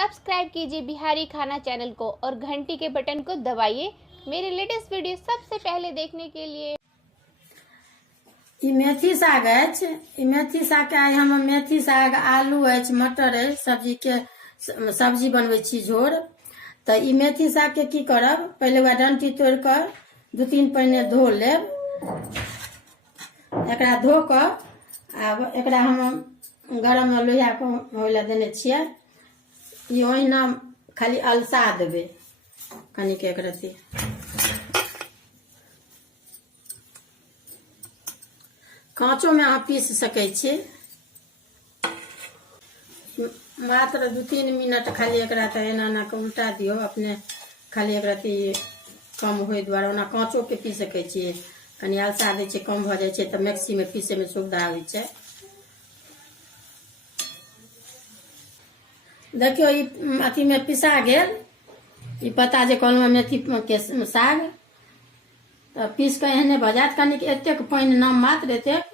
Subscribe कीजिए बिहारी खाना channel को और घंटी के बटन को दबाइए मेरे लेटेस्ट वीडियो सबसे पहले देखने के लिए। ई मेथी साग अछि। ई मेथी साग के आइ हम मेथी साग आलू अछि मटर अछि सब्जी बनबै छी झोर। तो ई मेथी साग के की करब, पहले वह डंटी तोड़ कर 2-3 पहिने धो लेब। एकरा धो कर आ एकरा हम गरम लोहिया को होइला देने छियै। ई ओहिना खाली अलसा देबै कनिक एक रत्ती। काँचो में अहाँ पीस सकै छी। मात्र 2-3 मिनट खाली एकरा तऽ एना एना के उल्टा दियौ अपने, खाली एक रत्ती कम होय दुआरे। ओना काँचो के पीस सकै छी, कनि अलसा दै छै कम भऽ जाइ छै तऽ मिक्सी में पीसे में सुविधा होइ छै। देखियो ई अथी में पिसा गेल। ई पत्ता जे कहलहुँ मेथी के साग तऽ पीस के एहने भऽ जायत। कनिक एतेक पानि नाम मात्र एतेक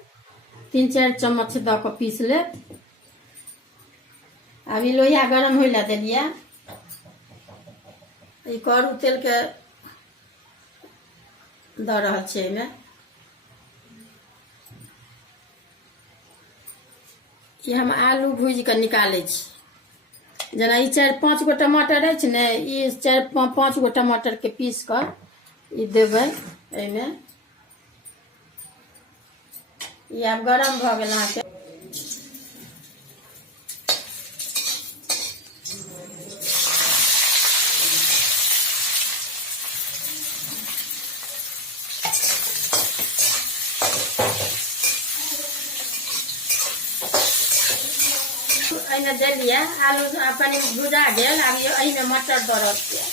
3-4 चम्मच दऽ कऽ पीस लेब। अब ई लोहिया गरम होइला देलियै। ई करू तेल के दऽ रहल छियै एहिमे। ई हम आलू भूजि कऽ निकालै छी। जेना ई 4-5 गो टमाटर अछि ने, ई 4-5 गो टमाटर के पीस कऽ ई देबै एहिमे। ई आब गरम भऽ गेल अहाँके। एहिमे देलियै आलू कनि भुजा गेल। आब एहिमे मटर दऽ रहल छियै।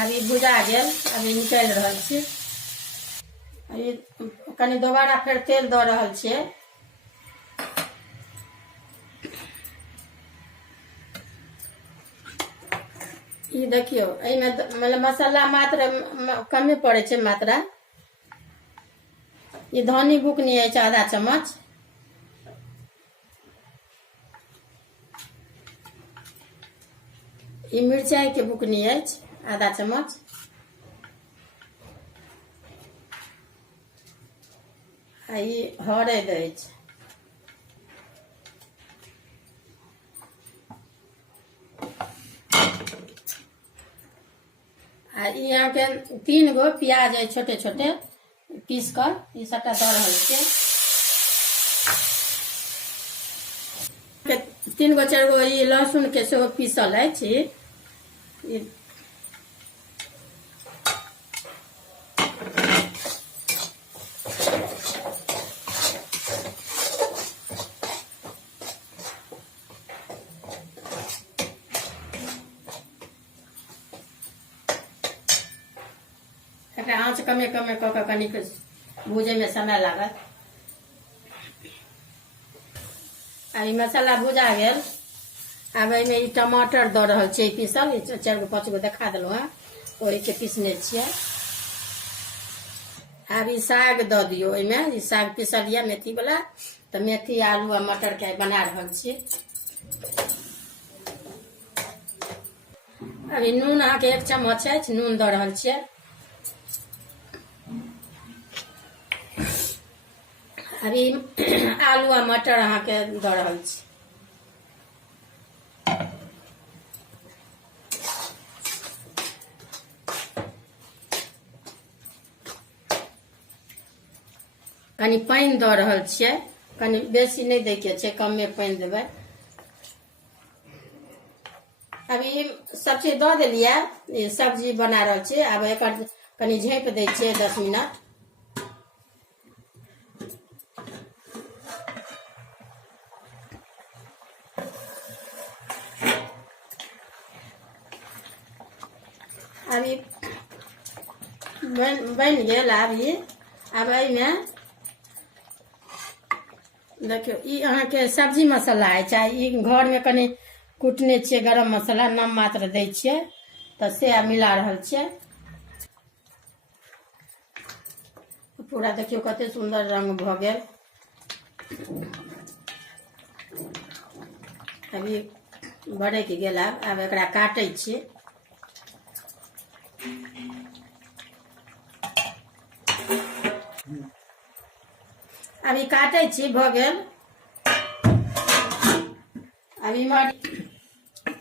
अब ई भुजा गेल, अब ई निकालि रहल छी। कनि दोबारा फेर तेल दऽ रहल छियै। ई देखियो एहिमे मतलब मसाला मात्र कमे पड़े छै मात्रा। ई धनी बुकनी अछि आधा चम्मच। ई मिरचाई के बुकनी अछि आधा चम्मच। आ ई हरैद अछि। आ ई यहाँ के 3 गो प्याज है छोटे छोटे पीस कर ई सबटा दऽ रहल छियै। 3 गो 4 गो ई लहसुन के सेहो पीसल अछि। आँच कमे कमे कऽ के कनिक भूजे में समय लागत। आ ई मसाला भुजा गेल। आब एहिमे ई टमाटर दऽ रहल छियै पीसल। 4 गो 5 गो देखा देलहुँ हेँ, ओहि के पीसने छियै। आब ई साग दऽ दियौ एहिमे। ई साग पीसल यऽ मेथी वाला, तऽ मेथी आलू आ मटर के बना रहल छियै। अभी नून अहाँके 1 चम्मच अछि, नून दऽ रहल छियै। अभी आलू आ मटर अहाँके दऽ रहल छी। कनि पानि दऽ रहल छियै, कनि बेसी नहीं दै के छै, कमे पानि देबै। अभी सब चीज दऽ देलियै, ई सब्जी बना रहल छियै। आब एकर कनि झाँपि दै छियै 10 मिनट। अभी बनि गेल। आब एहिमे देखियो ई अहाँके सब्जी मसाला अछि। ई घर में कनि कुटने छियै गरम मसाला, नम मात्र दै छियै तऽ से मिला रहल छियै। पूरा देखियो कते सुंदर रंग भ गेल। अभी बरकि गेल। आब एकरा काटै छियै। अभी काटै छी, भ गेल। अभी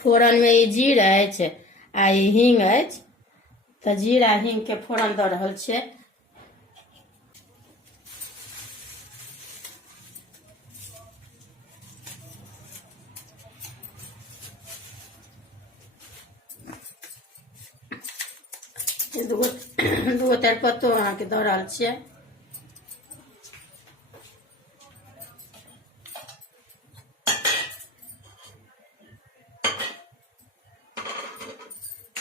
फोरन में ई जीर अछि आ ई हींग अछि, तऽ जीरा हींग के फोरन दऽ रहल छियै। दूगो तेजपत्तो अहाँके दऽ रहल छियै।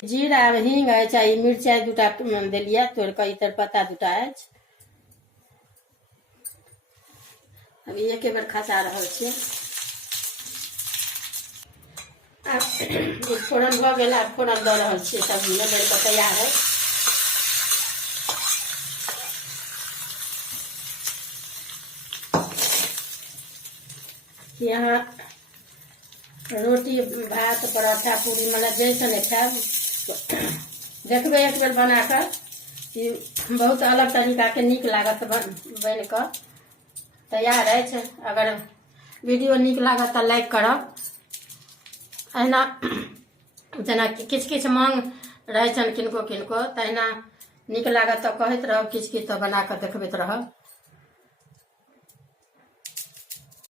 जीरा हींग अछि आ ई मिरचाइ दूटा देलियै तोड़ि कऽ। ई तेजपत्ता दूटा अछि। अभी एके बेर खसा रहल छियै। आब फोरन भऽ गेल। आब फोरन दऽ रहल छियै सब्जी में। बनि कऽ तैयार है। यहाँ रोटी भात पराठा पूरी मतलब जैसे नहीं खाएब देखबे एक बेर बना कर कि बहुत अलग तरीका के नीक लागत। बन कर तैयार है। अगर वीडियो नीक लागत तो लाइक करब। अहिना जेना किछ किछ मांग रहे छन किनको किनको, तहिना नीक लागत तो कहैत रहब। किछ किछ तो बना कर देखबैत रहब।